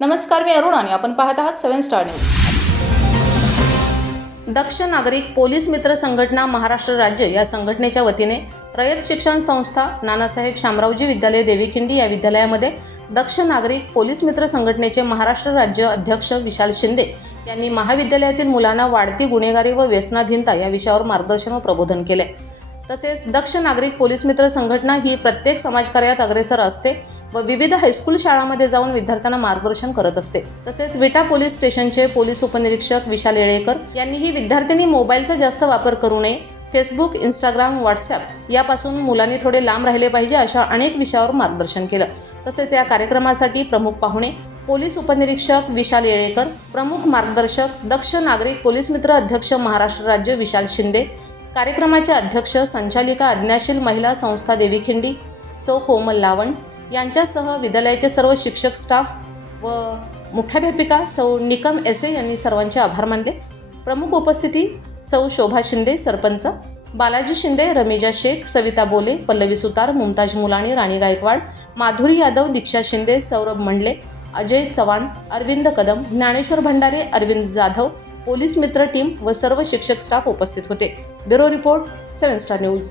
नमस्कार मी अरुण आणि आपण पाहत आहात सेव्हन स्टार न्यूज. दक्ष नागरिक पोलीस मित्र संघटना महाराष्ट्र राज्य या संघटनेच्या वतीने रयत शिक्षण संस्था नानासाहेब शामरावजी विद्यालय देवीखिंडी या विद्यालयामध्ये दक्ष नागरिक पोलीस मित्र संघटनेचे महाराष्ट्र राज्य अध्यक्ष विशाल शिंदे यांनी महाविद्यालयातील मुलांना वाढती गुन्हेगारी व व्यसनाधीनता या विषयावर मार्गदर्शन व प्रबोधन केले. तसेच दक्ष नागरिक पोलीस मित्र संघटना ही प्रत्येक समाजकार्यात अग्रेसर असते व विविध हायस्कूल शाळांमध्ये जाऊन विद्यार्थ्यांना मार्गदर्शन करत असते. तसेच विटा पोलीस स्टेशनचे पोलीस उपनिरीक्षक विशाल येळेकर यांनीही विद्यार्थ्यांनी मोबाईलचा जास्त वापर करू नये. फेसबुक इंस्टाग्राम व्हॉट्सॲप यापासून मुलांनी थोडे लांब राहिले पाहिजे अशा अनेक विषयावर मार्गदर्शन केलं. तसेच या कार्यक्रमासाठी प्रमुख पाहुणे पोलीस उपनिरीक्षक विशाल येळेकर प्रमुख मार्गदर्शक दक्ष नागरिक पोलीस मित्र अध्यक्ष महाराष्ट्र राज्य विशाल शिंदे कार्यक्रमाचे अध्यक्ष संचालिका अज्ञाशील महिला संस्था देवीखिंडी सौ कोमल लावण यांच्यासह विद्यालयाचे सर्व शिक्षक स्टाफ व मुख्याध्यापिका सौ निकम एसे यांनी सर्वांचे आभार मानले. प्रमुख उपस्थिती सौ शोभा शिंदे सरपंच बालाजी शिंदे रमेजा शेख सविता बोले पल्लवी सुतार मुमताज मुलाणी राणी गायकवाड माधुरी यादव दीक्षा शिंदे सौरभ मंडले अजय चव्हाण अरविंद कदम ज्ञानेश्वर भंडारे अरविंद जाधव पोलीस मित्र टीम व सर्व शिक्षक स्टाफ उपस्थित होते. Bureau report Seven Star News.